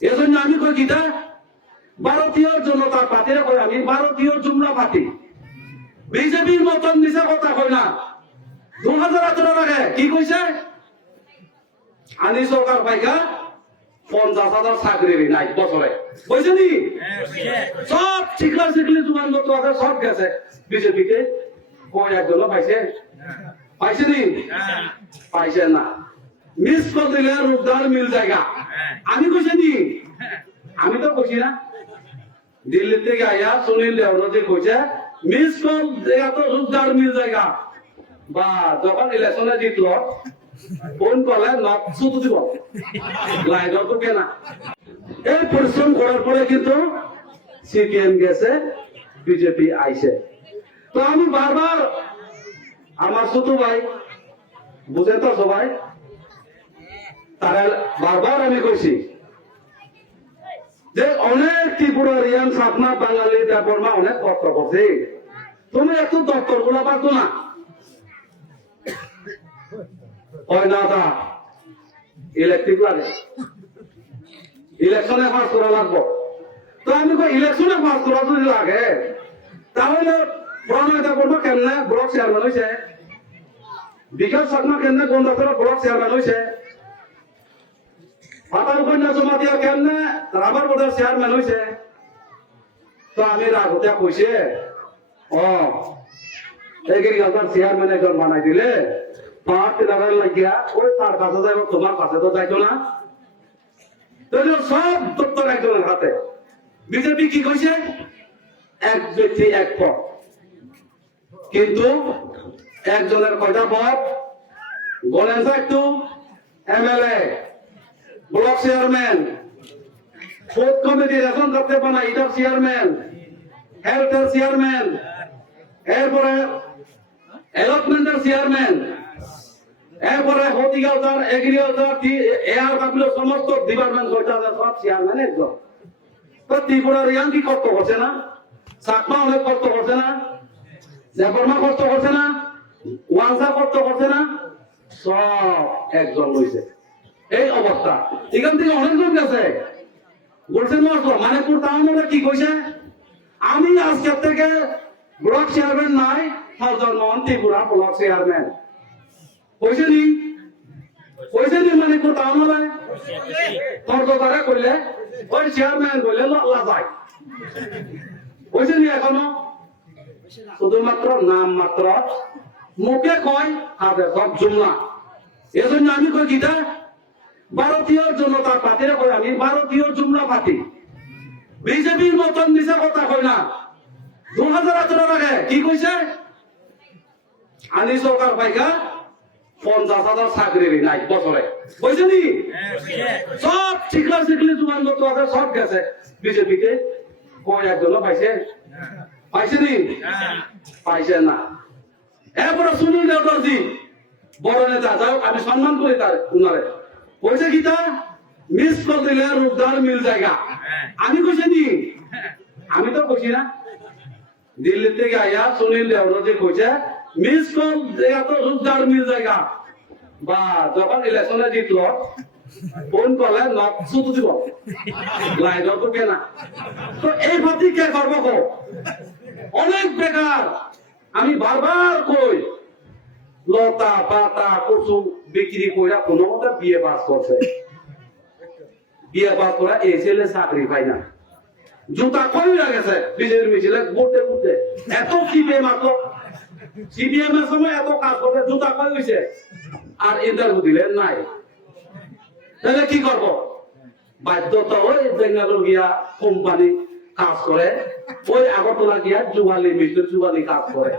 এজন্য আমি কই কিটা ভারতীয় জনতা পার্টির কই আমি ভারতীয় জুমলা পার্টি বিজেপির মতন মিছা কথা কই না 2018 আগে কি কইছে আনি সরকার পাইকা 50,000 চাকরি নাই বছরে কইছে নি সব শিখলা শিখলি জুয়ান মত আছে সব গেছে বিজেপিকে কই একজন পাইছে পাইছে নি পাইছে না মিস কল দিলে রূপদার মিল জায়গা আমি কইছি নি আমি তো কইছি না দিল্লি থেকে আয়া সুনীল দেওরজি কইছে মিস কল দেয়া তো রূপদার মিল জায়গা বা যখন ইলেকশনে জিতলো ফোন করলে নট শুধু দিব লাইনও তো কেনা এই পরিশ্রম করার পরে কিন্তু সিপিএম গেছে বিজেপি আইছে তো আমি বারবার আমার ছোট ভাই বুঝে তো সবাই তারা বারবার আমি কইছি যে অনেক ত্রিপুরারিয়ান সাধনা বাঙালি দেববর্মা অনেক কষ্ট করছে তুমি একটু দপ্তর গুলা পারতো না হয় না তা ইলেকট্রিক লাগে ইলেকশনে পাস করা লাগবো তো আমি কই ইলেকশনে পাস করা যদি লাগে তাহলে প্রণয় দেববর্মা কেমনে ব্লক চেয়ারম্যান হয়েছে বিকাশ শর্মা কেমনে গন্ডাতরা ব্লক চেয়ারম্যান হয়েছে পাতাল কন্যা জমাতিয়া কেমনে রাবার বোর্ডের চেয়ারম্যান হয়েছে তো আমি রাগতিয়া কইছে এগ্রিকালচার চেয়ারম্যান একজন বানাই দিলে পাঁচ লাগার লাগিয়া ওই তার কাছে যাইব তোমার কাছে তো যাইতো না সব দপ্তর একজনের হাতে বিজেপি কি কইছে এক ব্যক্তি এক পদ কিন্তু একজনের কয়টা পদ বলেন তো একটু MLA block chairman food committee ration করতে পানা এটার চেয়ারম্যান হেলথের চেয়ারম্যান এরপরে অ্যালটমেন্টের চেয়ারম্যান এরপরে হর্টিকালচার এগ্রিকালচার এয়ার বাবুল সমস্ত ডিপার্টমেন্ট কয়টা সব চেয়ারম্যান একজন তো ত্রিপুরার ইয়াং কি কষ্ট করছে না চাকমা অনেক কষ্ট করছে না দেববর্মা কষ্ট করছে না ওয়াংসা কষ্ট করছে না সব একজন হয়েছে এই অবস্থা এখান থেকে অনেকজন গেছে বলছেন মানিকপুর টাউনে কি কইছে আমি আজকের থেকে ব্লক চেয়ারম্যান নাই ফজলমোহন ত্রিপুরা ব্লক চেয়ারম্যান কইছে নি মানিকপুর টাউনে তর্কতারা কইলে ওই চেয়ারম্যান বললে আল্লাহ যায় কইছে নি এখনো শুধুমাত্র নাম মাত্র মুখে কয় হাতে সব জুমলা এজন্য আমি কই কিটা ভারতীয় জনতা পার্টির কই আমি ভারতীয় জুমলা পার্টি বিজেপির মতন মিছা কথা কই না 2018 আগে কি কইছে আনি সরকার পাইকা 50,000 চাকরি নাই বছরে কইছে নি সব শিখলা শিখলি জুয়ান মত আছে সব গেছে বিজেপিকে কই একজন পাইছে পাইছে নি পাইছে না এরপরে সুনীল দেওরজি বড় নেতা যাও আমি সম্মান করি তার উনারে কইছে কিটা মিস কল দিলে রূপদার মিল জায়গা আমি কইছি নি আমি তো কইছি না দিল্লি থেকে আয়া সুনীল দেওরজি কইছে মিস কল দেয়া তো রূপদার মিল জায়গা বা যখন ইলেকশনে জিতলো ফোন করলে নট শুধু দিব লাইনও তো কেনা তো এই ভাতি কে করবো কো অনেক বেকার আমি বারবার কই লতা পাতা কচু বিক্রি কইরা কোনো মতে বিয়ে পাস করছে বিয়ে পাস করা এই ছেলে চাকরি পাই না জুতা কই লাগেছে বিজেপির মিছিলে ঘুরতে ঘুরতে এত সিপিএম আসলো সিপিএম এর সময় এত কাজ করতে জুতা কই হইছে আর ইন্টারভিউ দিলে নাই তাহলে কি করব বাধ্যতা ওই বেঙ্গালুরু গিয়া কোম্পানি কাজ করে ওই আগরতলা গিয়া জুবালি মিস্ত্রি জুবালি কাজ করে